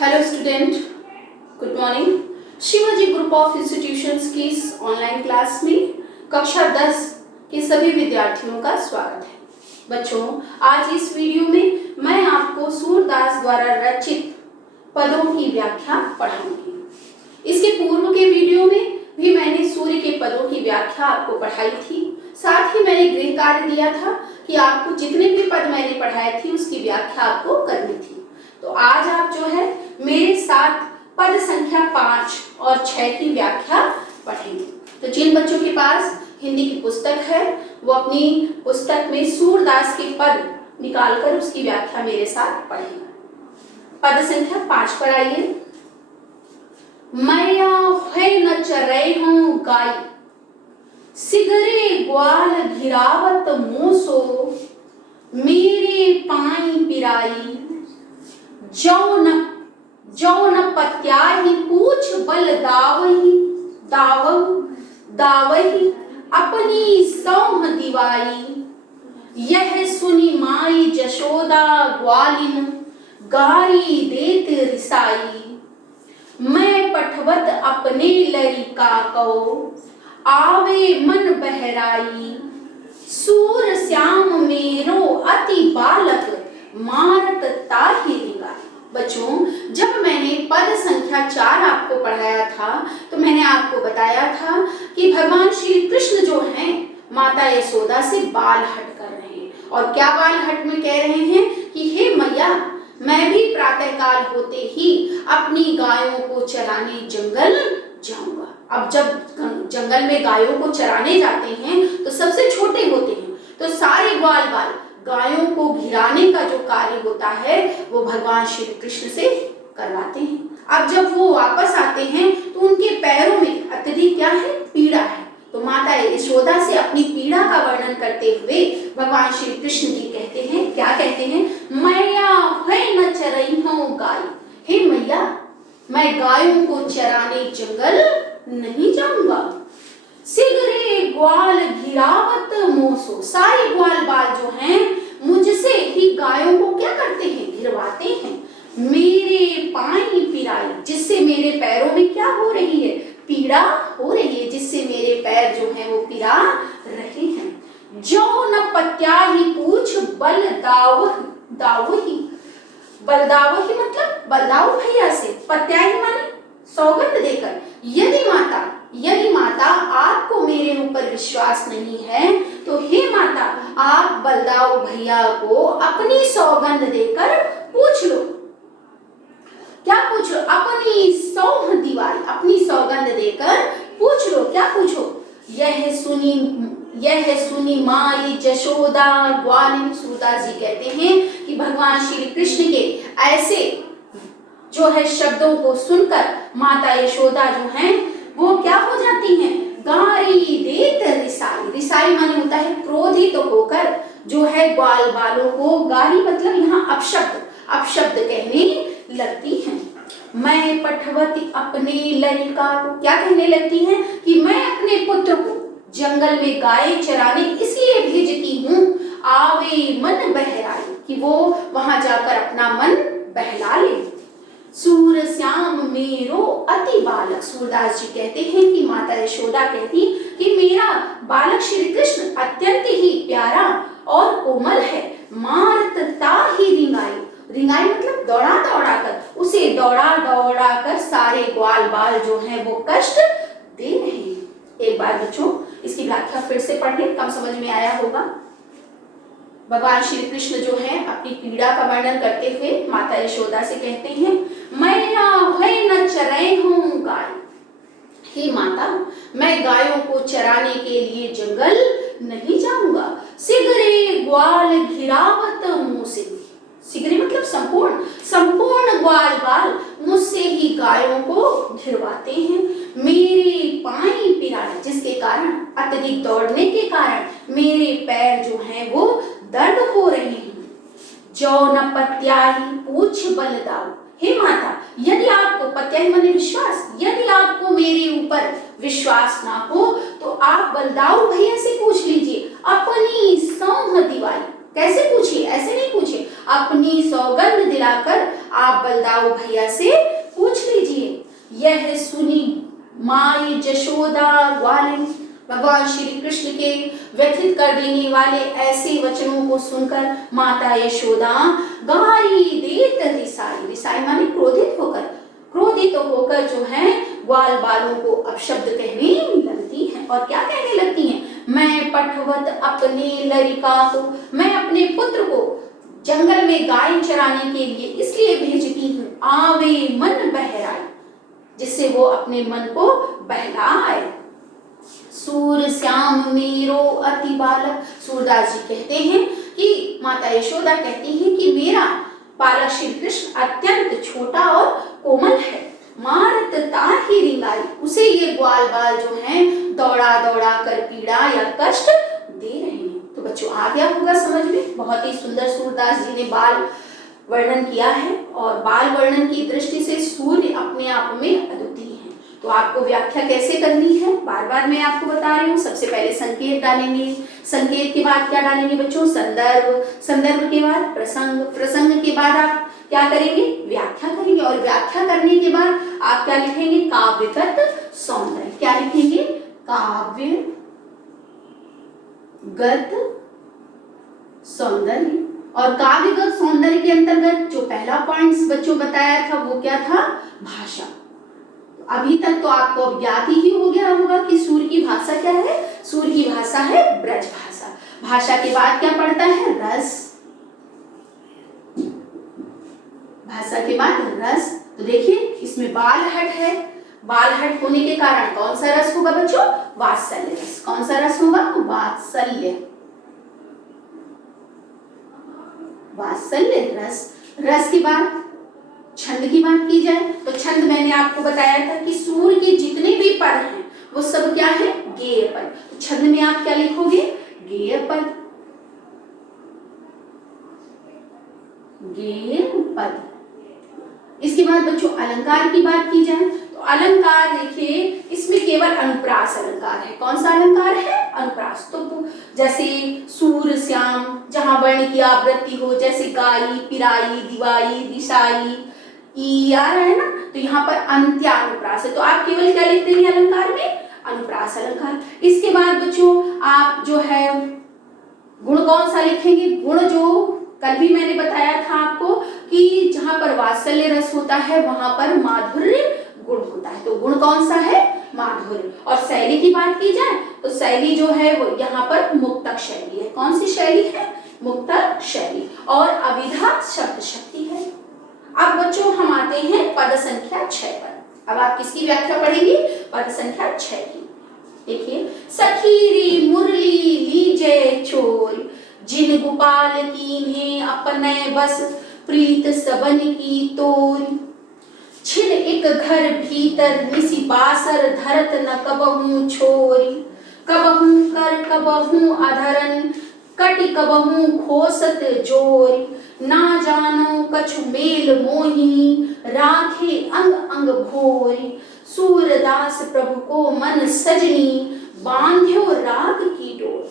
Hello student, good morning. Shivaji group of institutions की इस online class में कक्षा 10 के सभी विद्यार्थियों का स्वागत है। बच्चों, आज इस वीडियो में मैं आपको सूरदास द्वारा रचित पदों की व्याख्या पढ़ाऊंगी। इसके पूर्व के वीडियो में भी मैंने सूर्य के पदों की व्याख्या आपको पढ़ाई थी। साथ ही मैंने गृह कार्य दिया था कि आपको जितने भी पद मैंने पढ़ाए थे उसकी व्याख्या आपको करनी थी। तो आज आप जो है मेरे साथ पद संख्या 5 और 6 की व्याख्या पढ़ेंगे। तो जिन बच्चों के पास हिंदी की पुस्तक है वो अपनी पुस्तक में सूरदास के पद निकालकर उसकी व्याख्या मेरे साथ पढ़ेंगे। पद संख्या 5 पर आइए। मैया है न चरै हूं गाय, सिगरे ग्वाल घिरावत मोसो, मेरे पाई पिराई, जौन पत्याही पूछ बल दावही अपनी सौह दिवाई, यह सुनी माई जशोदा ग्वालिन, गारी देत रिसाई, मैं पठवत अपने लरिका को, आवे मन बहराई, सूर श्याम मेरो अति बालक, मारत ताहि रिंगाई। बच्चों, जब मैंने पद संख्या 4 आपको पढ़ाया था तो मैंने आपको बताया था कि भगवान श्री कृष्ण जो हैं माता यशोदा से बाल हट कर रहे हैं। और क्या बाल हट में कह रहे हैं कि हे मैया, मैं भी प्रातःकाल होते ही अपनी गायों को चराने जंगल जाऊंगा। अब जब जंगल में गायों को चराने जाते हैं तो सबसे छोटे होते हैं, तो सारे ग्वाल बाल गायों को घिराने का जो कार्य होता है वो भगवान श्री कृष्ण से करवाते हैं। अब जब वो वापस आते हैं तो उनके पैरों में अत्यधिक क्या है, पीड़ा है। तो माता यशोदा से अपनी पीड़ा का वर्णन करते हुए भगवान श्री कृष्ण जी कहते हैं, क्या कहते हैं, मैया है न चरई हूं गाय, हे मैया, मैं गायों को चराने जंगल नहीं जाऊंगा। सिगरे ग्वाल घिरावत मोसो, सारे ग्वाल बाल जो हैं मुझसे ही गायों को क्या करते हैं, घिरवाते हैं। मेरे पाई पिराई, जिससे मेरे पैरों में क्या हो रही है, पीड़ा हो रही है, जिससे मेरे पैर जो हैं वो पिरा रहे हैं। जौन पत्याही पूछ बल दावही, बलदावही मतलब बलदाऊ भैया से, पत्याही माने सौगंध देकर। यदि माता आपको मेरे ऊपर विश्वास नहीं है तो हे माता, आप बलदाऊ भैया को अपनी सौगंध देकर पूछ लो। क्या पूछ लो, अपनी सौह दिवाई, अपनी सौगंध देकर पूछ लो। क्या पूछो, यह सुनी माई जशोदा ग्वालिन। सूरदास जी कहते हैं कि भगवान श्री कृष्ण के ऐसे जो है शब्दों को सुनकर माता यशोदा जो हैं वो क्या हो जाती हैं, गारी देत रिसाई। रिसाई माने होता है क्रोधित होकर जो है ग्वाल बालों को, गारी मतलब यहाँ अपशब्द कहने लगती हैं। मैं पठवती अपने लरिका को, क्या कहने लगती हैं कि मैं अपने पुत्र को जंगल में गाय चराने इसलिए भेजती हूँ, आवे मन बहराई, कि वो वहां जाकर अपना मन बहला ले। सूर श्याम मेरो अति बालक, सूरदास जी कहते हैं कि माता यशोदा कहती कि मेरा बालक श्री कृष्ण अत्यंत ही प्यारा और कोमल है। मारत ताहि रिंगाई, रिंगाई मतलब दौड़ा दौड़ा कर, उसे दौड़ा दौड़ा कर सारे ग्वाल बाल जो हैं वो कष्ट दे रहे हैं। एक बार बच्चों इसकी व्याख्या फिर से पढ़ लें, कम समझ में आया होगा। भगवान श्री कृष्ण जो है अपनी पीड़ा का वर्णन करते हुए माता यशोदा से कहते हैं, मैया है न चरै हूं गाय, हे माता, मैं गायों को चराने के लिए जंगल नहीं जाऊंगा। सिगरे ग्वाल घिरावत मुझसे, सिगरे मतलब संपूर्ण ग्वाल बाल मुझसे ही गायों को घिरवाते हैं। मेरे पाई पिराई, जिसके कारण अत्यधिक दौड़ने के कारण मेरे पैर जो हैं वो दर्द हो रहे हैं। जौन पत्याही पूछ बल दाऊ, हे माता, यदि आपको, पत्याही माने विश्वास, यदि आपको मेरे ऊपर विश्वास ना हो तो आप बलदाऊ भैया से पूछ लीजिए, अपनी सौह दिवाई, कैसे पूछिए, ऐसे नहीं पूछिए, अपनी सौगंध दिलाकर आप बलदाऊ भैया से पूछ लीजिए। यह सुनी माई जशोदा ग्वालिन, भगवान श्री कृष्ण के व्यथित कर देने वाले ऐसे वचनों को सुनकर माता यशोदा गाई देत रिसाई, रिसाई माने क्रोधित होकर, क्रोधित होकर जो है ग्वाल बालों को अपशब्द कहने लगती हैं। और क्या कहने लगती हैं? मैं पठवत अपने लड़का को, मैं अपने पुत्र को जंगल में गाय चराने के लिए इसलिए भेजती हूँ, आवे मन बहराए, जिससे वो अपने मन को बहलाए। सूर श्याम मेरो अति बालक, सूरदास जी कहते हैं कि माता यशोदा कहती हैं कि मेरा बालक श्री कृष्ण अत्यंत छोटा और कोमल है। मारत ताहि रिंगाई, उसे ये ग्वाल बाल जो हैं दौड़ा दौड़ा कर पीड़ा या कष्ट दे रहे हैं। तो बच्चों आ गया होगा समझ में, बहुत ही सुंदर सूरदास जी ने बाल वर्णन किया है और बाल वर्णन की दृष्टि से सूर्य अपने आप में अद्वितीय है। तो आपको व्याख्या कैसे करनी है बार बार मैं आपको बता रही हूँ। सबसे पहले संकेत डालेंगे, संकेत के बाद क्या डालेंगे बच्चों? संदर्भ, संदर्भ के बाद प्रसंग, प्रसंग के बाद आप क्या करेंगे? व्याख्या करेंगे और व्याख्या करने के बाद आप क्या लिखेंगे? काव्यगत सौंदर्य। क्या लिखेंगे? काव्यगत सौंदर्य। और काव्यगत सौंदर्य के अंतर्गत जो पहला पॉइंट बच्चों बताया था वो क्या था? भाषा। अभी तक तो आपको ज्ञात ही हो गया होगा कि सूर्य की भाषा क्या है? सूर्य की भाषा है ब्रज भाषा। भाषा के बाद क्या पड़ता है? रस। भाषा के बाद रस। तो देखिए इसमें बाल हट है, बाल हट होने के कारण कौन सा रस होगा बच्चों? वात्सल्य रस। कौन सा रस होगा? वात्सल्य, वात्सल्य रस। रस के बाद छंद की बात की जाए तो छंद मैंने आपको बताया था कि सूर्य के जितने भी पद हैं वो सब क्या है? गेय पद। तो छंद में आप क्या लिखोगे? गेय पद, गेय पद। इसके बाद बच्चों अलंकार की बात की जाए तो अलंकार देखिए इसमें केवल अनुप्रास अलंकार है। कौन सा अलंकार है? अनुप्रास। तो जैसे सूर श्याम जहां वर्ण की आवृत्ति हो, जैसे गाई, पिराई, दिवाई, दिशाई, ई आ रहा है ना, तो यहाँ पर अंत्यानुप्रास है। तो आप केवल क्या लिख देंगे अलंकार में? अनुप्रास अलंकार। इसके बाद बच्चों आप जो है गुण कौन सा लिखेंगे? गुण जो कल भी मैंने बताया था आपको कि जहां पर वात्सल्य रस होता है वहां पर माधुर्य गुण होता है। तो गुण कौन सा है? माधुर्य। और शैली की बात की जाए तो शैली जो है वो यहाँ पर मुक्तक शैली है। कौन सी शैली है? मुक्तक शैली। और अविधा शब्द शक्ति है। अब बच्चों हम आते हैं पद संख्या 6 पर। अब आप किसकी व्याख्या पढ़ेंगे? पद संख्या 6 की। देखिए, सखीरी मुरली लीजे चोर, जिन गोपाल कीन्हे अपने बस, प्रीत सबन की तोर। छिन एक घर भीतर निसी बासर, धरत न कबहू छोरी। कबहू कर कबहू अधरन, कटि कबहू खोसत जोरी। ना जानो कछु मेल मोहिनी, राखे अंग अंग भोरी। सूरदास प्रभु को मन सजनी, बांध्यो राग की डोर।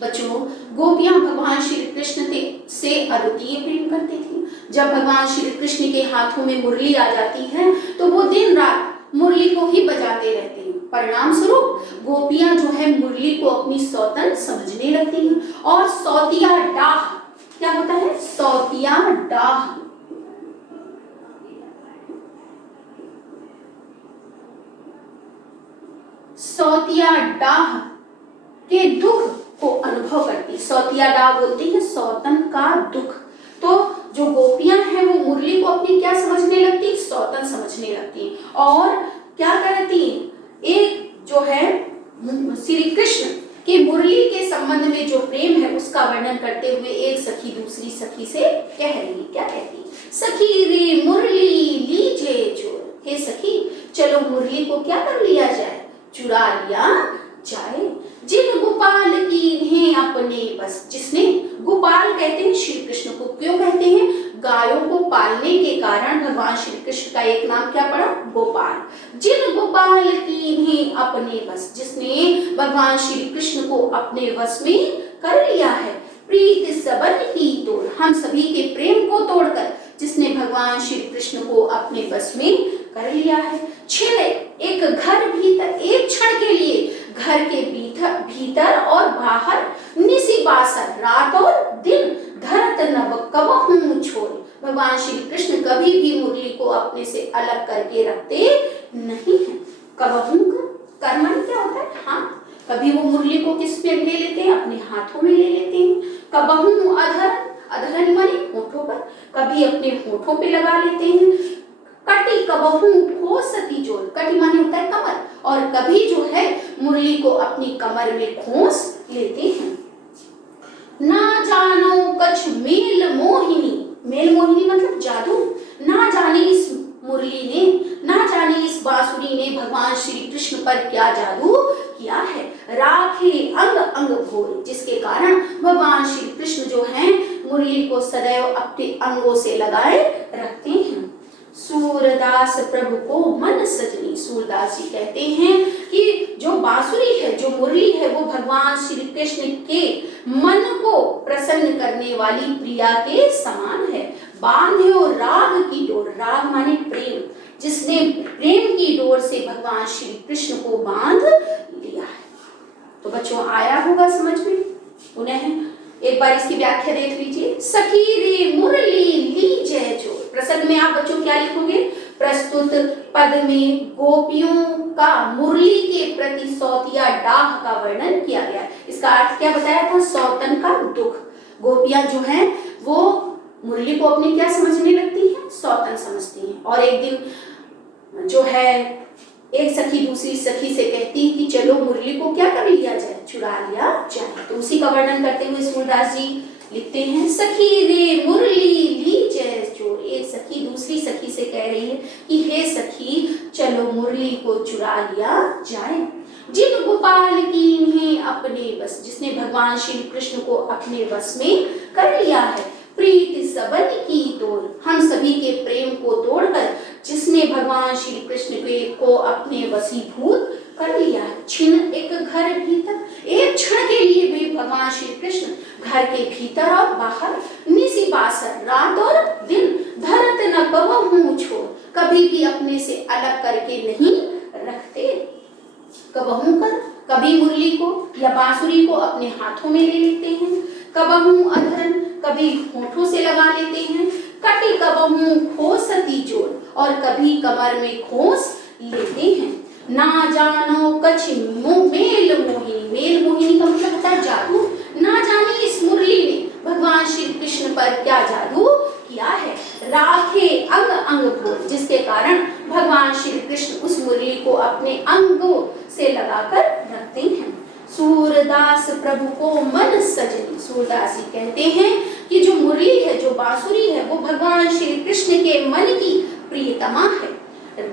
बच्चों गोपियां भगवान श्री कृष्ण से अद्वितीय प्रेम करती थी। जब भगवान श्री कृष्ण के हाथों में मुरली आ जाती है तो वो दिन रात मुरली को ही बजाते रहते हैं। परिणाम स्वरूप गोपियां जो है मुरली को अपनी सौतन समझने लगती हैं। और सौतिया डाह क्या होता है? सौतिया डाह। सौतिया डाह के दुख को अनुभव करती। सौतिया डाह बोलती है सौतन का दुख। तो जो गोपियां हैं वो मुरली को अपनी क्या समझने लगती? सौतन समझने लगती। और क्या करती? एक जो है श्री कृष्ण के मुरली के संबंध में जो प्रेम है उसका वर्णन करते हुए एक सखी दूसरी सखी से कह रही। क्या कहती? सखी रे मुरली लीजे चोर। हे सखी चलो मुरली को क्या कर लिया जाए? चुरा लिया जाए। जिन गोपाल कीन्हे अपने बस, जिसने, गोपाल कहते हैं श्री कृष्ण को। क्यों कहते हैं? गायों को पालने के कारण भगवान श्री कृष्ण का एक नाम क्या पड़ा? गोपाल। जिन गोपाल कीन्हे अपने बस, जिसने भगवान श्री कृष्ण को अपने वश में कर लिया है। प्रीत सबन की तोड़, हम सभी के प्रेम को तोड़कर जिसने कृष्ण को अपने बस में कर लिया है। 6 एक घर भीतर, एक क्षण के लिए घर के भीतर और बाहर, निसी बासर रात और दिन, धरत नभ कबहु छोड़। भगवान श्री कृष्ण कभी भी मुरली को अपने से अलग करके रखते नहीं है। कबहु कर माने क्या होता है? हाथ। कभी वो मुरली को किस पे ले लेते हैं? अपने हाथों में ले लेते हैं। कबहु अधर, अधर माने होठों पर, कभी अपने होठों पे लगा लेते हैं। कटी कबहु खोसती जोड़, कटी माने होता है कमर, और कभी जो है मुरली को अपनी कमर में खोस लेते हैं। ना जानो कछ मेल मोहिनी, मेल मोहिनी मतलब जादू। ना जाने इस मुरली ने, ना जाने इस बांसुरी ने भगवान श्री कृष्ण पर क्या जादू किया है। राखे अंग अंग भोर, जिसके कारण भगवान श्री कृष्ण जो हैं मुरली को सदैव अपने अंगों से लगाए रखते हैं। सूरदास प्रभु को मन सजनी, सूरदास जी कहते हैं कि जो बांसुरी है, जो मुरली है, वो भगवान श्री कृष्ण के मन को प्रसन्न करने वाली प्रिया के समान है। बांधे और राग की डोर, राग माने प्रेम, जिसने प्रेम की डोर से भगवान श्री कृष्ण को बांध लिया है। तो बच्चों आया होगा समझ में? पुनः एक बार इसकी व्याख्या देख लीजिए। सखी रे मुरली ली जय जोर, प्रसंग में आप बच्चों क्या लिखोगे? प्रस्तुत पद में गोपियों का मुरली के प्रति सौतिया डाह का वर्णन किया गया है। इसका अर्थ क्या बताया था? सौतन का दुख। गोपियां जो हैं वो मुरली को अपनी क्या समझने लगती हैं? सौतन समझती हैं। और एक दिन जो है एक सखी दूसरी सखी से कहती कि चलो मुरली को क्या कर लिया जाए? चुरा लिया जाए। तो उसी का वर्णन करते हुए सूरदास जी लिखते हैं, सखी रे मुरली ली जय जोर। एक सखी दूसरी सखी से कह रही है कि हे सखी चलो मुरली को चुरा लिया जाए। जिन गोपाल की इन्हें अपने बस, जिसने भगवान श्री कृष्ण को अपने बस में कर लिया है। प्रीति सबन की तोड़, हम सभी के प्रेम को तोड़कर जिसने भगवान श्री कृष्ण को अपने वशीभूत कर लिया है। छिन एक घर भीतर, एक क्षण के लिए भी भगवान श्री कृष्ण घर के भीतर और बाहर, निसी बासर रात और दिन, धरत न कबहु छोड़, कभी भी अपने से अलग करके नहीं रखते। कबहु कर, कभी मुरली को या बांसुरी को अपने हाथों में ले लेते हैं। कबहु अधरन, कभी होठों से लगा लेते हैं। कटी कबहु खोसती जोड़, और कभी कमर में खोस लेते हैं। ना जानो कछ मेल मोहिनी, मेल मोहिनी का मतलब होता है जादू। ना जाने इस मुरली ने भगवान श्री कृष्ण पर क्या जादू किया है। राखे अंग अंग भोर, जिसके कारण भगवान श्री कृष्ण उस मुरली को अपने अंगों से लगाकर रखते हैं। सूरदास प्रभु को मन सजनी, सूरदास जी कहते हैं कि जो मुरली है, जो बांसुरी है, वो भगवान श्री कृष्ण के मन की प्रियतमा है।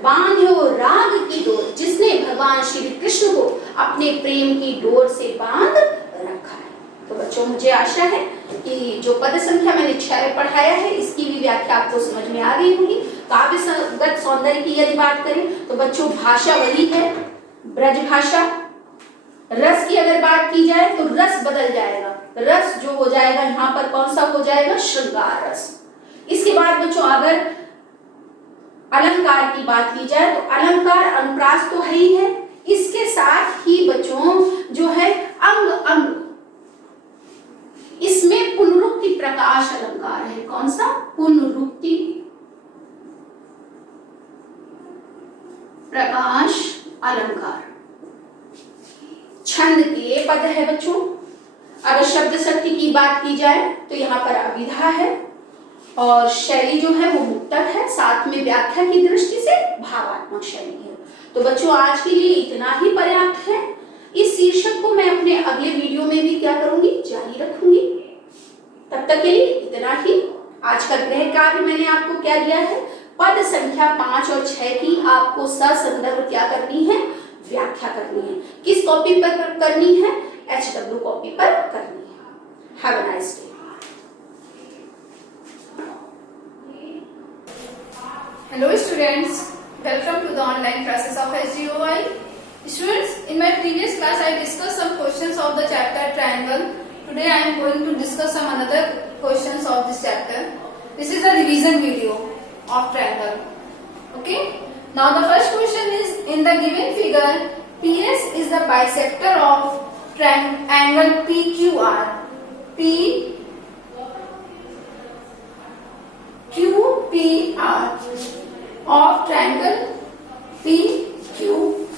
बांधो राग की डोर, जिसने भगवान श्री कृष्ण को अपने प्रेम की डोर से बांध रखा है। तो बच्चों मुझे आशा है कि जो पद संख्या मैंने 6 पढ़ाया है इसकी भी व्याख्या आपको समझ में आ गई होगी। काव्यगत सौंदर्य की यदि बात करें तो बच्चों भाषा वही है, ब्रज भाषा। रस की अगर बात की जाए तो रस बदल जाएगा, रस जो हो जाएगा यहाँ पर कौन सा हो जाएगा? श्रृंगार रस। इसके बाद बच्चों अगर अलंकार की बात की जाए तो अलंकार अनुप्रास तो है ही है, इसके साथ ही बच्चों जो है अंग अंग, इसमें पुनरुक्ति प्रकाश अलंकार है। कौन सा? पुनरुक्ति प्रकाश अलंकार। छंद के पद है बच्चों। अगर शब्द शक्ति की बात की जाए तो यहाँ पर अभिधा है और शैली जो है वो मुक्तक है, साथ में व्याख्या की दृष्टि से भावात्मक शैली है। तो बच्चों आज के लिए इतना ही पर्याप्त है। इस शीर्षक को मैं अपने अगले वीडियो में भी क्या करूंगी? जारी रखूंगी। तब तक के लिए इतना ही। आज का गृह कार्य मैंने आपको क्या दिया है? पद संख्या 5 और 6 की आपको ससंदर्भ क्या करनी है? व्याख्या करनी है। किस कॉपी पर करनी है? HW कॉपी पर करनी है। Have a nice day. Hello students, welcome to the online classes of SGOI. Students, in my previous class I discussed some questions of the chapter triangle. Today I am going to discuss some another questions of this chapter. This is a revision video of triangle. Okay. Now the first question is, in the given figure, PS is the bisector of angle PQR. PQPR of triangle PQR.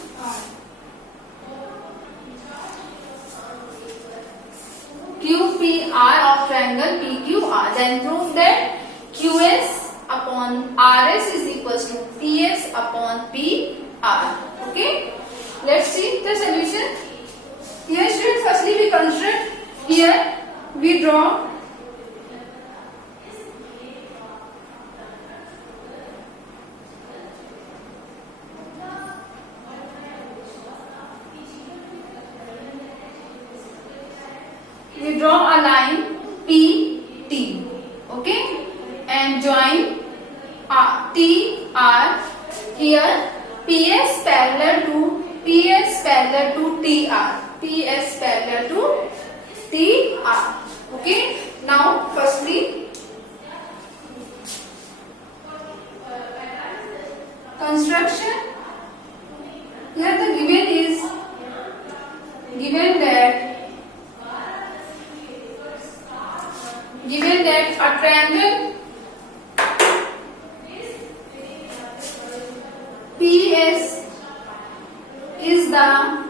QPR of triangle PQR. Then prove that QS upon RS is equals to PS upon PR. Okay. Let's see the solution. Here students, firstly we construct, here we draw a line PT, okay, and join TR. Here PS parallel to TR. PS parallel to TR. Okay. Now firstly construction. Here the given that a triangle PS is the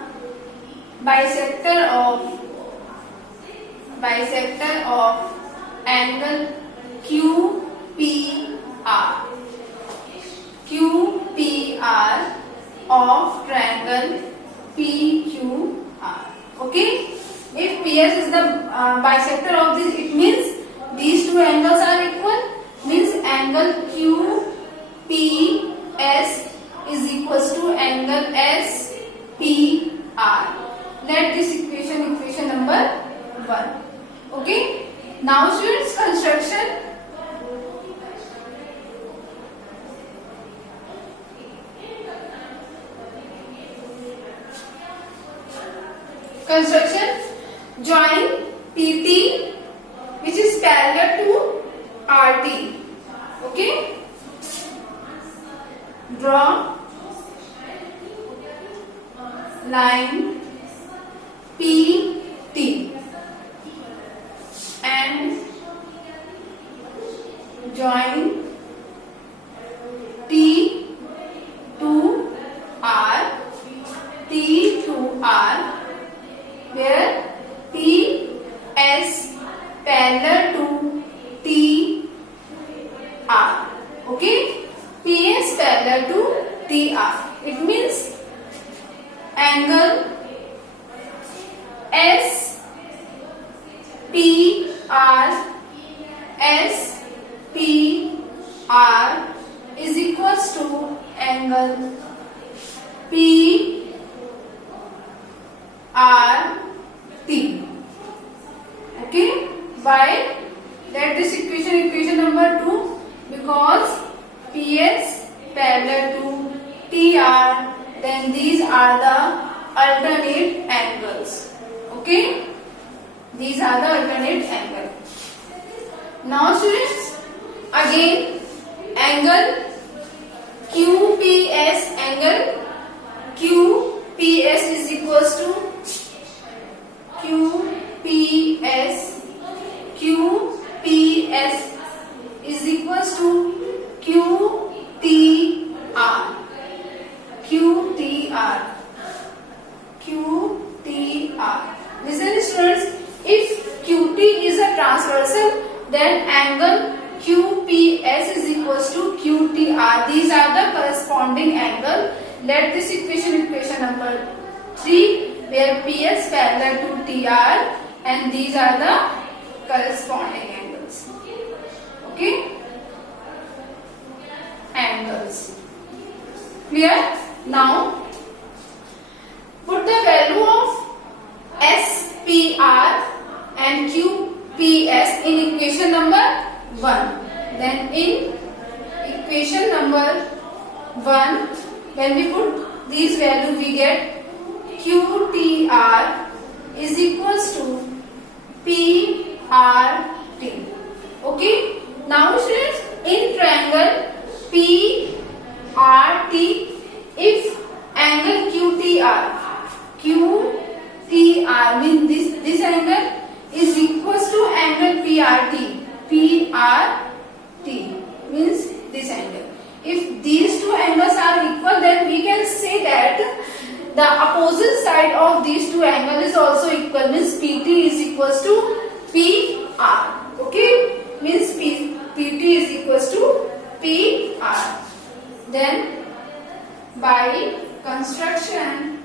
bisector of angle QPR of triangle PQR. Okay. If PS is the bisector of this, it means these two angles are equal. Means angle QPS is equals to angle SPR. Let this equation number 1. Okay. Now students, construction. Join PT, which is parallel to RT. Okay. Draw line PT and join T to R, where PS parallel to TR. Okay. PS parallel to TR. It means angle SPR is equals to angle PRT. Okay. Why? Let this equation number 2, because PS parallel to TR, then these are the alternate angles. Okay. These are the alternate angles. Now students, again angle QPS is equals to QPS is equals to QTR. Listen students, if QT is a transversal, then angle QPS is equals to QTR. These are the corresponding angle. Let this equation number 3, where PS parallel to TR, and these are the corresponding angles. Okay. Angles. Clear? Now put the value of SPR and QPS in equation number 1. Then in equation number 1, when we put these values, we get QTR is equals to PRT. Okay. Now students, in triangle PRT if angle QTR means this angle is equals to angle PRT means this angle. If these two angles are equal, then we can say that the opposite side of these two angles is also equal, means PT is equals to PR. Okay, means PT is equals to PR. Then by construction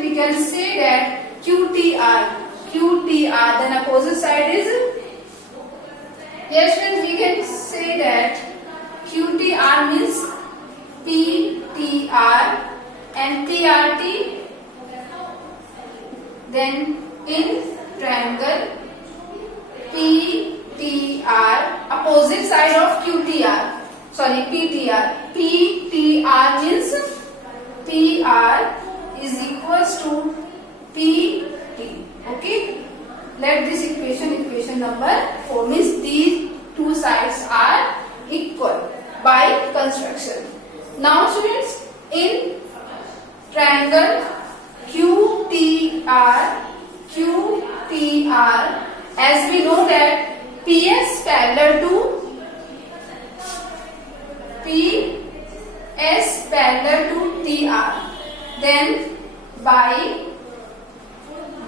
we can say that QTR then opposite side is, yes friends, we can say that QTR means PTR and PRT. Then in triangle PTR, opposite side of QTR, sorry PTR means PR is equals to PT. Okay, let this equation number 4 means these two sides are equal by construction. Now students, in triangle QTR, as we know that PS parallel to TR, then by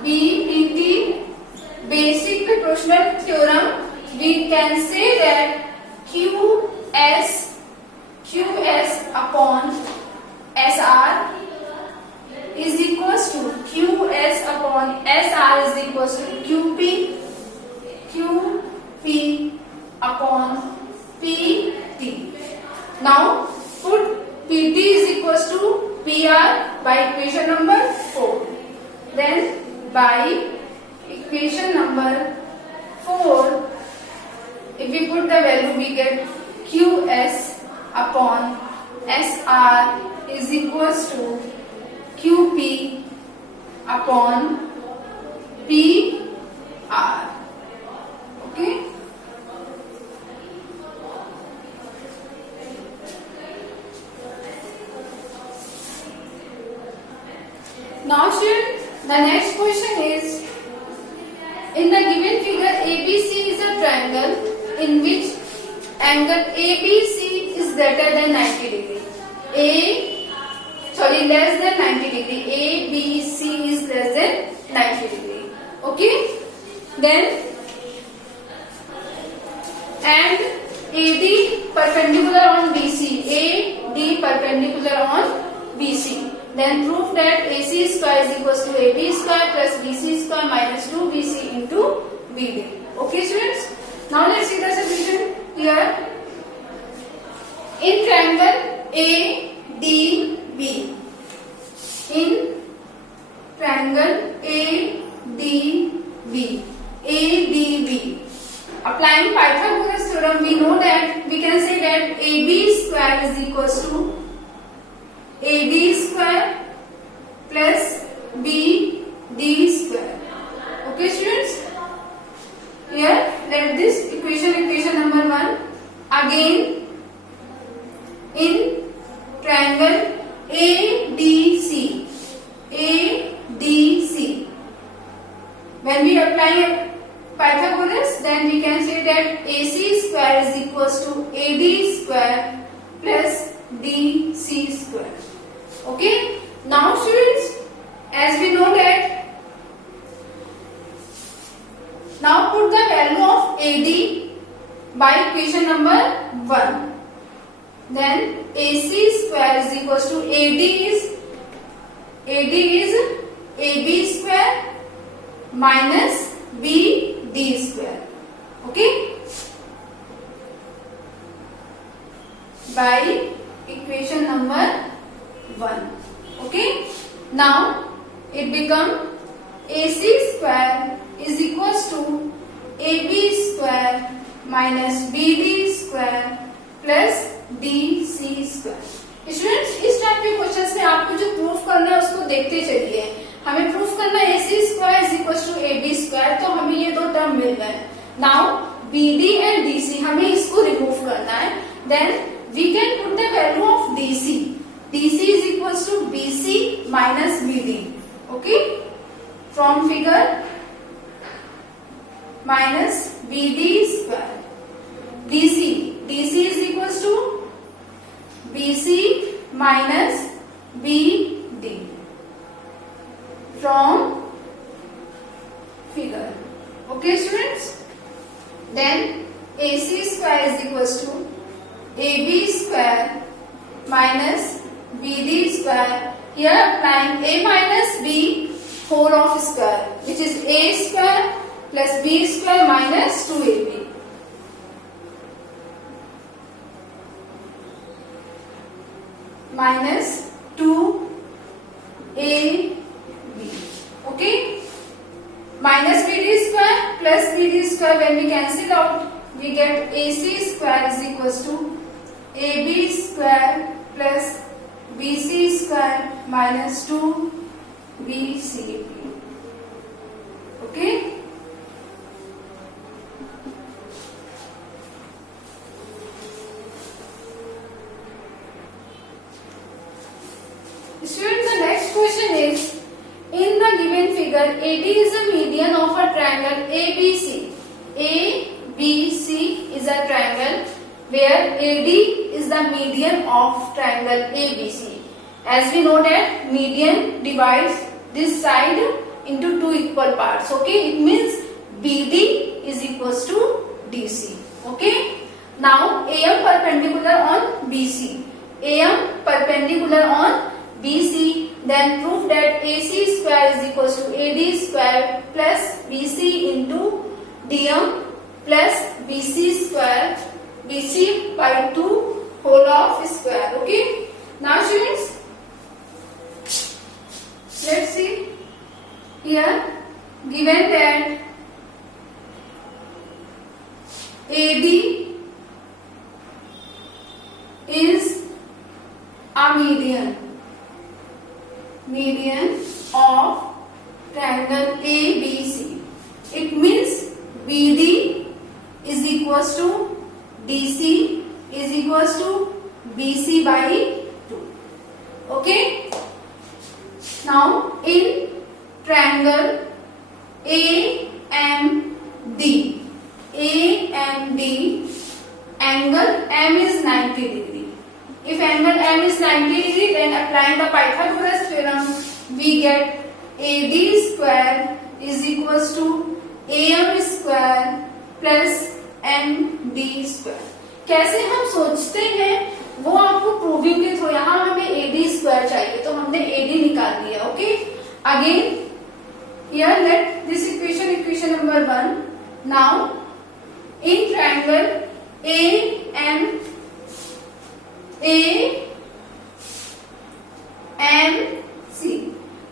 BPT, basic proportional theorem, we can say that QS upon SR is equals to QS upon SR is equals to QP upon PT. Now put PT is equals to PR by equation number 4. Then by equation number 4, if we put the value, we get QS upon SR is equals to QP upon PR. Okay. Now students, the next question is, in the given figure ABC is a triangle in which angle ABC is greater than 90 degree. Less than 90 degree. ABC is less than 90 degree. Okay. Then and AD perpendicular on BC. AD perpendicular on BC. Then prove that AC square is equals to AB square plus BC square minus 2BC into BD. Okay students. Now let's see the solution here. In triangle ADB. In triangle ADB. Applying Pythagoras theorem, we know that we can say that AB square is equals to AD square plus BD square. Okay students. Here let this equation number 1 again. In triangle ADC. When we apply Pythagoras, then we can say that AC square is equals to AD square plus DC square. Okay. Now students, as we know that, now put the value of AD by equation number 1. Then AC square is equals to AD is AB square minus BD square. Okay. By equation number 1. Okay. Now it become AC square is equals to AB square minus BD square plus DC square. Students, इस type के questions में आपको जो proof करना है उसको देखते चलिए. हमें प्रूफ करना है AC square is equal to AB square, तो हमें ये दो टर्म मिल गए. नाउ BD and DC, हमें इसको रिमूव करना है. Then we can put the value of DC. DC is equals to BC minus BD. Okay? From figure minus BD square. DC is equals to BC minus BD from figure. Okay students? Then AC square is equals to AB square minus BD square. Here applying A minus B whole of square, which is A square plus B square minus 2AB. Minus 2AB. Okay? Minus BD square plus BD square, when we cancel out, we get AC square is equals to AB square plus BC square minus 2BCB. Okay? Students, the next question is, in the given figure, AD is a median of a triangle ABC. ABC is a triangle where AD is the median of triangle ABC. As we know that median divides this side into two equal parts. Okay, it means BD is equals to DC. Okay, now AM perpendicular on BC. AM perpendicular on BC, then prove that AC square is equals to AD square plus BC into DM plus BC square, BC by 2 whole of square. Okay, now students, let's see here, given that AD is a median of triangle ABC. It means BD is equals to DC is equals to BC by 2. Okay? Now in triangle AMD, angle M is 90 degree. If angle M is 90 degree, then applying the Pythagoras theorem, we get AD square is equals to AM square plus MD square. कैसे हम सोचते हैं वो आपको proving के through, यहाँ हमें AD square चाहिए तो हमने AD निकाल दिया. Okay, again here let this equation number 1. Now in triangle AMC,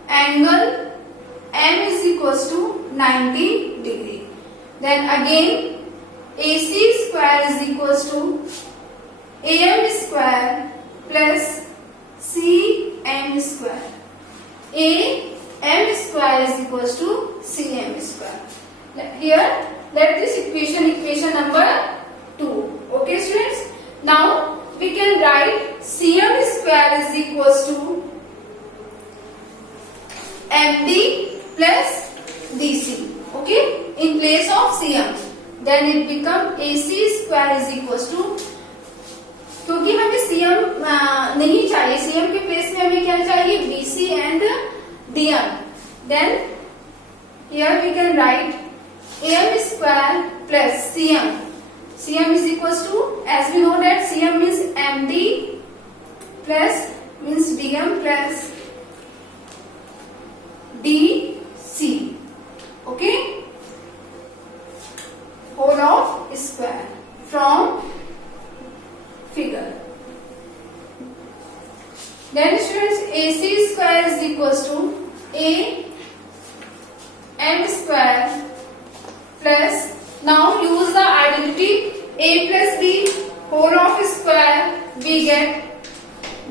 angle M is equals to 90 degree. Then again AC square is equals to AM square plus CM square. AM square is equals to CM square. Here let this equation number 2. Okay students, now we can write CM square is equals to MD plus DC. Okay, in place of CM, then it become AC square is equals to, क्योंकि हमें CM नहीं चाहिए, CM के place में हमें क्या चाहिए, BC and DM. Then here we can write AM square plus CM. CM is equals to, as we know that CM means MD plus means DM plus DC. Okay, whole of square from figure. Then students, AC square is equals to AM square plus, now use the identity A plus B whole of square, we get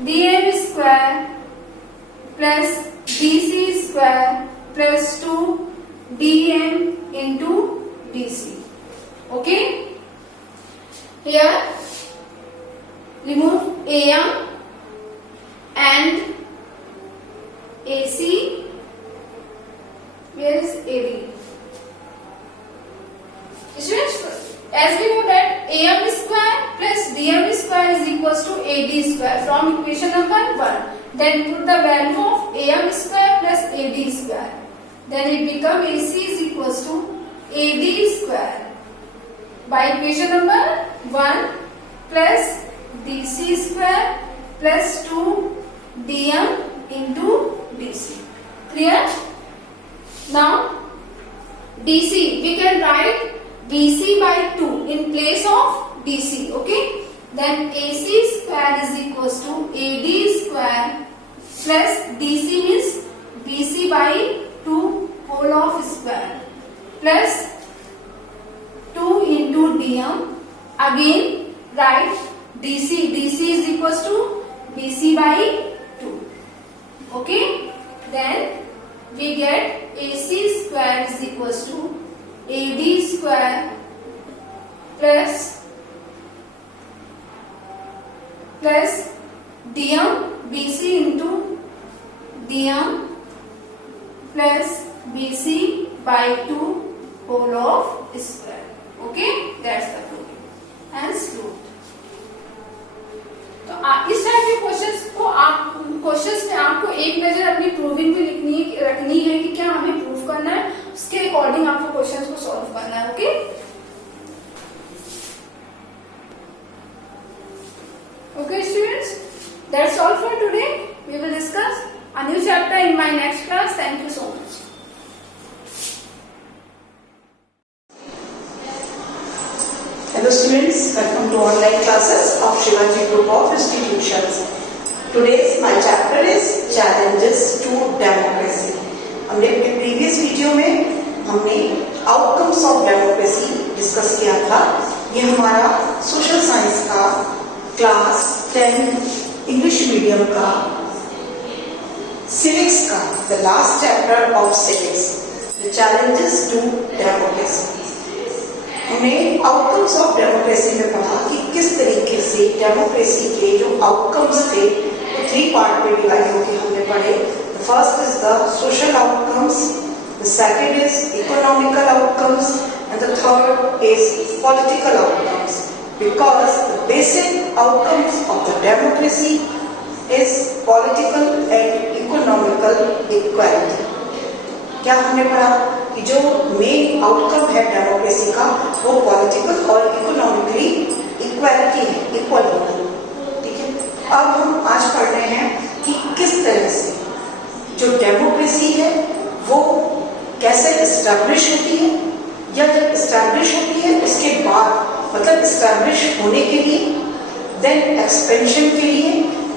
DM square plus DC square plus 2 DM into DC. Okay, here remove AM and AC. Where is AD? Students, as we know that AM square plus DM square is equals to AD square from equation number 1. Then put the value of AM square plus AD square. Then it become AC is equals to AD square by equation number 1 plus DC square plus 2DM into DC. Clear? Now DC we can write BC by 2 in place of DC. Okay, then AC square is equals to AD square plus DC means BC by 2 whole of square plus 2 into DM. Again write DC is equals to BC by 2. Okay, then we get AC square is equals to AD square plus DM BC into DM plus BC by 2 whole of square. Okay, that's the proof and smoothed. तो इस type के questions में आपको एक नजर अपनी proving पे रखनी है कि क्या हमें प्रूव करना है, उसके अकॉर्डिंग आपको क्वेश्चंस को सॉल्व करना है. Okay, Okay students, that's all for today. We will discuss a new chapter in my next class. Thank you so much. Hello students, welcome to online classes of Shivaji Group of Institutions. Today's my chapter is Challenges to Democracy. हमने अपने previous video में हमने outcomes of democracy discuss किया था. ये हमारा social science का class 10 English medium का सिविक्स का the last chapter of civics, the challenges to democracy. हमने आउटकम्स ऑफ डेमोक्रेसी में पढ़ा कि किस तरीके से डेमोक्रेसी के जो आउटकम्स थे वो 3 पार्ट में डिवाइड होकर हमने पढ़े. The first is the social outcomes, the second is economical outcomes and the third is political outcomes. Because the basic outcomes of the democracy is political and economical equality. क्या हमने पढ़ा कि जो main outcome है democracy का वो political और economically equality है, इक्वल होना. ठीक है, अब हम आज पढ़ रहे हैं कि किस तरह से जो डेमोक्रेसी है वो कैसे एस्टैब्लिश होती है, या जब एस्टैब्लिश होती है उसके बाद मतलब एस्टैब्लिश होने के लिए, देन एक्सपेंशन के लिए,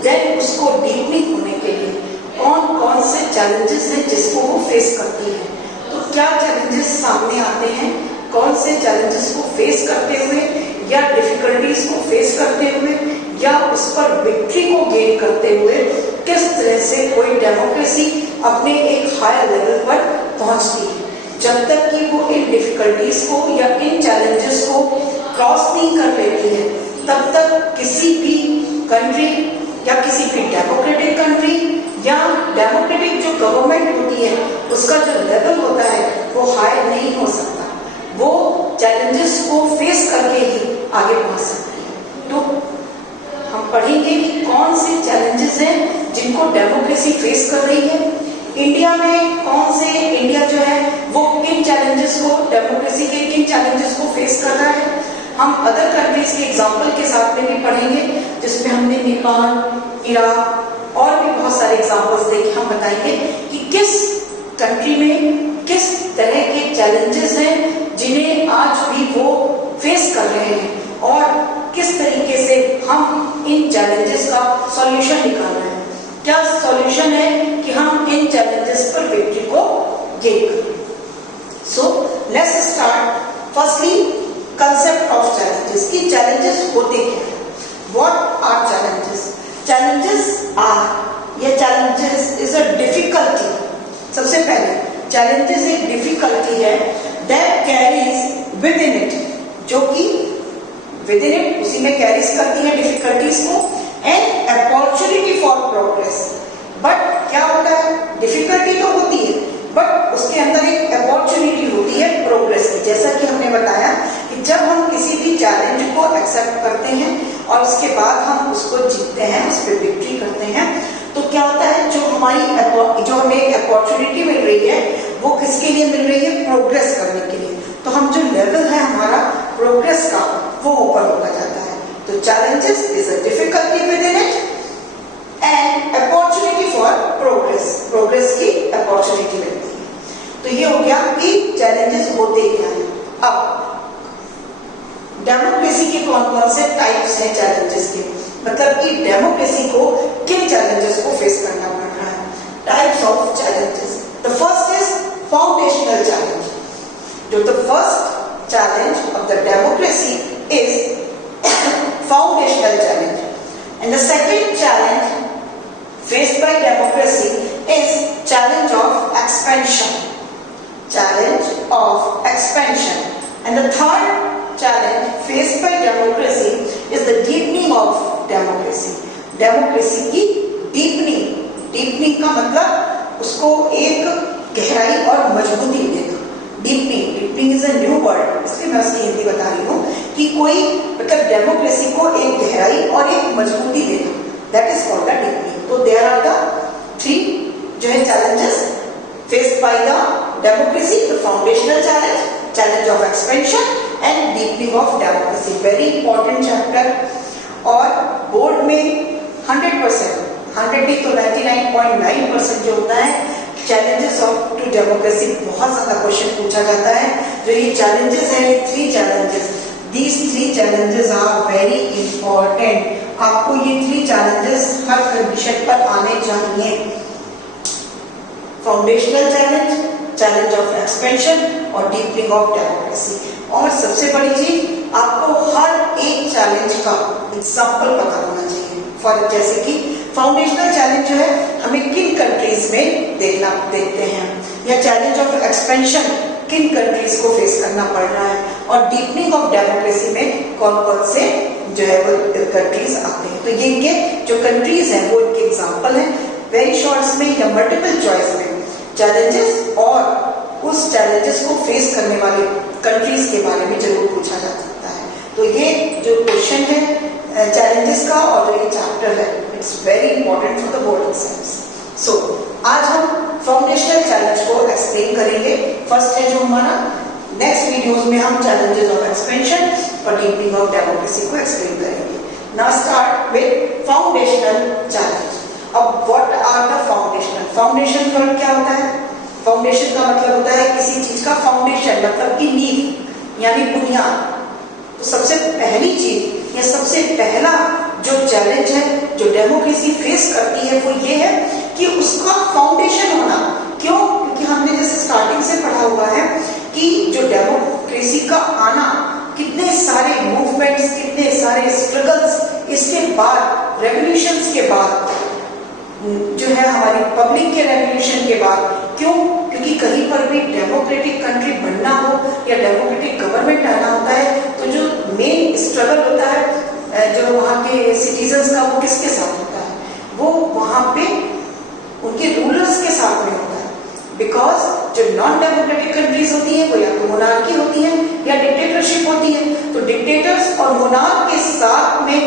देन उसको डीपनिंग होने के लिए कौन कौन से चैलेंजेस हैं जिसको वो फेस करती है. तो क्या चैलेंजेस सामने आते हैं, कौन से चैलेंजेस को फेस करते हुए या डिफिकल्टीज को फेस करते हुए या उस पर विक्ट्री को गेन करते हुए किस तरह से कोई डेमोक्रेसी अपने एक हायर लेवल पर पहुंचती है. जब तक कि वो इन डिफिकल्टीज को या इन चैलेंजेस को क्रॉस नहीं कर लेती है तब तक किसी भी कंट्री या किसी भी डेमोक्रेटिक कंट्री या डेमोक्रेटिक जो गवर्नमेंट होती है उसका जो लेवल होता है वो हाई नहीं हो सकता. वो चैलेंजेस को फेस करके ही आगे बढ़ सकती है. तो हम पढ़ेंगे कि कौन से चैलेंजेस हैं जिनको डेमोक्रेसी फेस कर रही है. इंडिया में इंडिया जो है वो किन चैलेंजेस को, डेमोक्रेसी के किन चैलेंजेस को फेस कर रहा है. हम अदर कंट्रीज के एग्जाम्पल के साथ में भी पढ़ेंगे जिसमें हमने नेपाल, इराक और भी बहुत सारे एग्जाम्पल्स देखे. हम बताएंगे कि किस कंट्री में किस तरह के चैलेंजेस हैं जिन्हें आज भी वो फेस कर रहे हैं और किस तरीके से हम इन चैलेंजेस का सॉल्यूशन निकाल रहे हैं. क्या सॉल्यूशन है कि हम इन चैलेंजेस पर विक्ट्री को गेन करें. So let's start. Firstly concept of challenges. कि चैलेंजेस होते क्या हैं, what are challenges. Challenges is a difficulty. सबसे पहले चैलेंजेस एक डिफिकल्टी है that carries within it, जो कि विद इन इट उसी में कैरीज करती है डिफिकल्टीज को, and opportunity for progress. But क्या होता है, डिफिकल्टी तो होती है बट उसके अंदर एक अपॉर्चुनिटी होती है प्रोग्रेस की। जैसा कि हमने बताया कि जब हम किसी भी चैलेंज को एक्सेप्ट करते हैं और उसके बाद हम उसको जीतते हैं, उस पर विक्ट्री करते हैं, तो क्या होता है, जो हमें एक अपॉर्चुनिटी मिल रही है वो किसके लिए मिल रही है, प्रोग्रेस करने के लिए। तो हम जो लेवल है हमारा प्रोग्रेस का वो ऊपर होता जाता है। तो challenges is a difficulty with in it and opportunity for progress, progress की अपॉर्चुनिटी मिलती है। तो ये हो गया कि चैलेंजेस होते क्या हैं। अब डेमोक्रेसी के कौन कौन से टाइप्स हैं चैलेंजेस के, मतलब कि डेमोक्रेसी को किन चैलेंजेस को फेस करना पड़ रहा है। Types of challenges, the first is foundational challenge. जो the first challenge of the democracy is foundational challenge, and the second challenge faced by democracy is challenge of expansion, challenge of expansion, and the third challenge faced by democracy is the deepening of democracy, democracy की deepening, deepening का मतलब उसको एक गहराई और मजबूती देना। deepening, deepening is a new word, इसलिए मैं उसकी हिंदी बता रही हूँ कि कोई मतलब डेमोक्रेसी को एक गहराई और एक मजबूती देना, that is called the deepening। तो there are the three जो है challenges faced by the democracy, the foundational challenge, challenge of expansion and deepening of democracy, very important chapter। और बोर्ड में 100%, 100 नहीं तो 99.9% जो होता है challenges of to democracy, बहुत ज्यादा क्वेश्चन पूछा जाता है। जो ये challenges हैं, ये 3 challenges, these 3 challenges are very important। आपको ये 3 चैलेंजेस हर कंडीशन पर आने चाहिए। Foundational challenge, challenge of expansion और डीपनिंग ऑफ डेमोक्रेसी। और सबसे बड़ी चीज, आपको हर एक चैलेंज का एग्जांपल पता होना चाहिए। फॉर जैसे कि फाउंडेशनल चैलेंज जो है हमें किन कंट्रीज में देखते हैं, या चैलेंज ऑफ एक्सपेंशन किन कंट्रीज को फेस करना पड़ रहा है, और डीपनिंग ऑफ डेमोक्रेसी में कौन कौन से जो है वो कंट्रीज आते हैं। तो ये इनके जो कंट्रीज हैं वो इनके एग्जांपल हैं। वेरी शॉर्ट्स में या मल्टीपल चॉइस में चैलेंजेस और उस चैलेंजेस को फेस करने वाले कंट्रीज के बारे में जरूर पूछा जा सकता है। तो ये जो क्वेश्चन है चैलेंजेस का और जो ये चैप्टर है, it's very important for the board exams. सो आज हम फाउंडेशनल चैलेंज को एक्सप्लेन करेंगे। फर्स्ट है जो हमारा, नेक्स्ट वीडियोस में हम चैलेंजेस ऑफ एक्सपेंशन और डीपनिंग ऑफ डेमोक्रेसी को एक्सप्लेन करेंगे। Now start with foundational challenge. अब what are the foundational, foundation का क्या होता है, फाउंडेशन का मतलब होता है किसी चीज का फाउंडेशन, मतलब कि नींव यानी बुनियाद। तो सबसे पहली चीज या सबसे पहला जो चैलेंज है जो डेमोक्रेसी फेस करती है वो ये है कि उसका फाउंडेशन होना। क्यों? क्योंकि हमने जैसे स्टार्टिंग से पढ़ा हुआ है कि जो डेमोक्रेसी का आना, कितने सारे मूवमेंट्स, कितने सारे स्ट्रगल्स, इसके बाद रेवोल्यूशंस के बाद जो है हमारी पब्लिक के रेवोल्यूशन के बाद। क्यों? क्योंकि कहीं पर भी डेमोक्रेटिक कंट्री बनना हो या डेमोक्रेटिक गवर्नमेंट आना होता है तो जो मेन स्ट्रगल होता है जो वहाँ के सिटीजन्स का, वो किसके साथ होता है, वो वहाँ पे उनके रूलर्स के साथ में होता है। बिकॉज जो नॉन डेमोक्रेटिक कंट्रीज होती है वो या तो मोनार्की होती है या डिक्टेटरशिप होती है। तो डिक्टेटर्स और मोनार्क के साथ में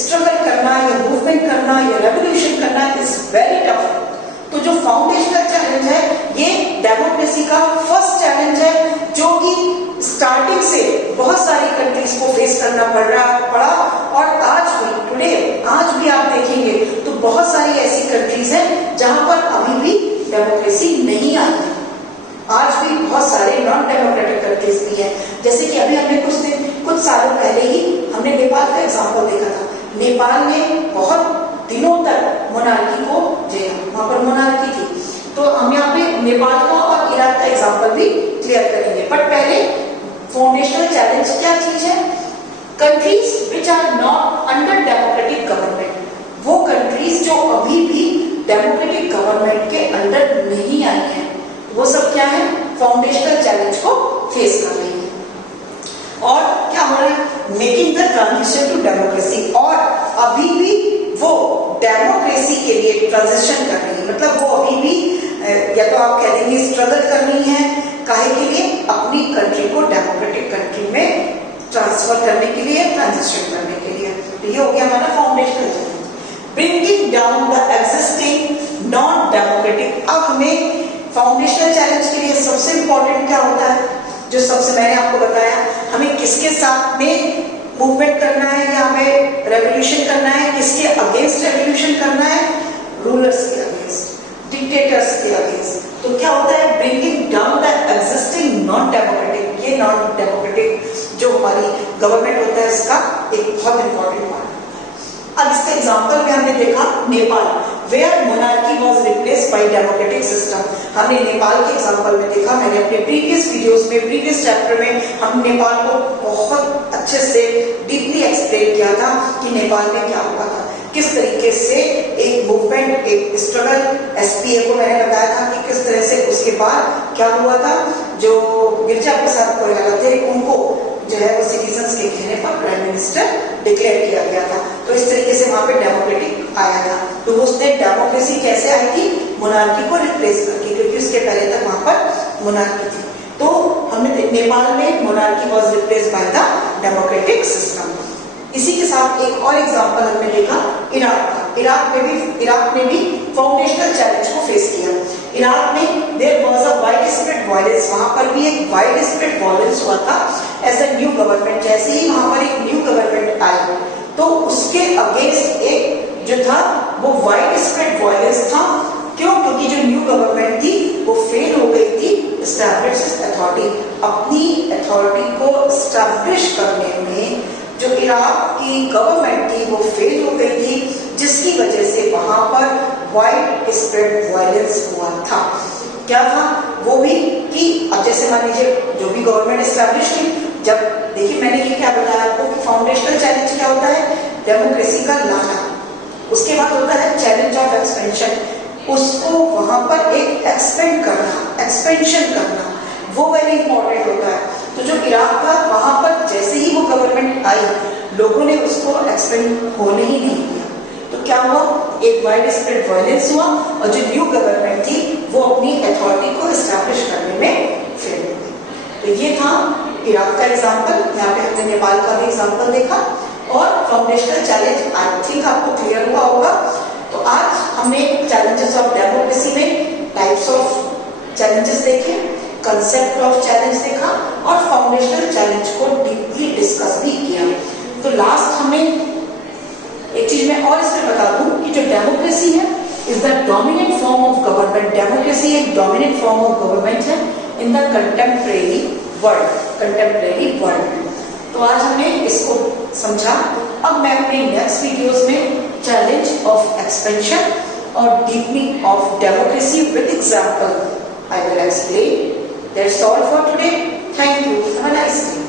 स्ट्रगल करना या मूवमेंट करना या रेवोल्यूशन करना इज वेरी टफ। तो जो फाउंडेशनल चैलेंज है ये डेमोक्रेसी का फर्स्ट चैलेंज है जो कि स्टार्टिंग से बहुत सारी कंट्रीज को फेस करना पड़ा। और आज भी आप देखेंगे तो बहुत सारी ऐसी कंट्रीज हैं जहां पर अभी भी डेमोक्रेसी नहीं आती। आज भी बहुत सारे नॉन डेमोक्रेटिक कंट्रीज भी हैं। जैसे कि अभी हमने कुछ सालों पहले ही हमने नेपाल का एग्जांपल देखा था। नेपाल में बहुत दिनों तक मोनार्की को झेला, वहां पर मोनार्की थी। तो हम यहाँ पे नेपाल का और इराक का एग्जांपल भी क्लियर करेंगे। बट पहले फाउंडेशनल चैलेंज क्या चीज है? Countries which are not under democratic government, वो कंट्रीज जो अभी भी डेमोक्रेटिक गवर्नमेंट के अंडर नहीं आई है, वो सब क्या है? फाउंडेशनल चैलेंज को फेस कर रही है। और क्या होना ट्रांजिशन टू डेमोक्रेसी, और अभी भी वो डेमोक्रेसी के लिए ट्रांजिशन कर रही है, मतलब वो अभी भी या तो आप कह देंगे स्ट्रगल कर रही है, काहे के लिए, अपनी कंट्री को डेमोक्रेटिक कंट्री में ट्रांसफर करने के लिए, ट्रांजिशन करने के लिए। तो ये हो गया हमारा foundational challenge. Bringing down the existing non democratic. अब हमें फाउंडेशनल चैलेंज के लिए सबसे इंपॉर्टेंट क्या होता है, जो सबसे मैंने आपको बताया, हमें किसके साथ में मूवमेंट करना है या हमें रेवोल्यूशन करना है, किसके अगेंस्ट रेवोल्यूशन करना है, रूलर्स के अगेंस्ट, डिक्टेटर्स के अगेंस्ट। तो क्या होता है, bringing down the existing non democratic, ये नॉन डेमोक्रेटिक जो हमारी गवर्नमेंट होता है इसका एक बहुत इंपॉर्टेंट पार्ट। अब इसका एग्जांपल में हमने देखा Nepal, where monarchy was replaced by democratic system. हमने नेपाल के एग्जांपल में देखा, मैंने अपने प्रीवियस वीडियोस में, प्रीवियस चैप्टर में हम नेपाल को बहुत अच्छे से डीपली एक्सप्लेन किया था कि नेपाल में क्या हुआ था, किस तरीके से एक मूवमेंट, एक स्ट्रगल, एसपीए को मैंने बताया था कि किस तरह से उसके बाद क्या हुआ था, जो गिरजा प्रसाद कोइराला थे उनको जो है वो सिटीजन्स के कहने पर प्राइम मिनिस्टर डिक्लेयर किया गया था। तो इस तरीके से वहां पे डेमोक्रेटिक आया था। तो उसने डेमोक्रेसी कैसे आई थी, मोनार्की को रिप्लेस करके, क्योंकि उसके पहले तक वहां पर मोनार्की थी। तो हमने नेपाल में monarchy was replaced by the democratic system. इसी के साथ एक और एग्जांपल हमने देखा इराक का। इराक ने भी फाउंडेशनल चैलेंज को फेस किया। इराक में there was a widespread violence, वहां पर भी एक वाइड स्प्रेड वायलेंस हुआ था एज अ न्यू गवर्नमेंट। जैसे ही वहां पर एक न्यू गवर्नमेंट आई तो उसके अगेंस्ट एक जो था वो वाइड स्प्रेड वायलेंस था। क्यों? क्योंकि जो न्यू गवर्नमेंट थी वो फेल हो गई थी एस्टैब्लिश अथॉरिटी, अपनी अथॉरिटी को एस्टैब्लिश करने में जो इराक की गवर्नमेंट थी वो फेल हो गई थी, जिसकी वजह से वहां पर वाइड स्प्रेड वायलेंस हुआ था। क्या था वो भी कि अब जैसे मान लीजिए जो भी गवर्नमेंट एस्टैब्लिश हुई, जब देखिए मैंने ये क्या बताया आपको कि फाउंडेशनल चैलेंज क्या होता है, डेमोक्रेसी का लाना, उसके बाद होता है चैलेंज ऑफ एक्सपेंशन, उसको वहां पर एक एक्सपेंड करना, एक्सपेंशन करना, वो वेरी इंपॉर्टेंट होता है। तो जो इराक था वहां पर जैसे ही वो गवर्नमेंट आई लोगों ने उसको एक्सपेंड होने ही नहीं दिया। तो क्या हुआ, एक वाइड स्प्रेड वायलेंस हुआ और जो न्यू गवर्नमेंट थी वो अपनी अथॉरिटी को एस्टैब्लिश करने में फेल हो गई। तो ये था इराक का एग्जांपल, यहाँ पे हमने नेपाल का भी एग्जांपल देखा और फाउंडेशनल चैलेंज आई थिंक आपको क्लियर हुआ होगा। तो आज हमने चैलेंजेस ऑफ डेमोक्रेसी में टाइप्स ऑफ चैलेंजेस देखे, कंसेप्ट ऑफ चैलेंज देखा और फाउंडेशनल चैलेंज को डीपली डिस्कस भी किया। तो लास्ट हमें एक चीज मैं और इसमें बता दूं कि जो डेमोक्रेसी है is the dominant form of government. Democracy एक डोमिनेंट फॉर्म ऑफ गवर्नमेंट है इन द कंटेम्परेरी वर्ल्ड। तो आज हमने इसको समझा। अब मैं अपने नेक्स्ट वीडियोस में चैलेंज ऑफ एक्सपेंशन और deepening of democracy with example I will explain. That's all for today. Thank you. Have a nice day.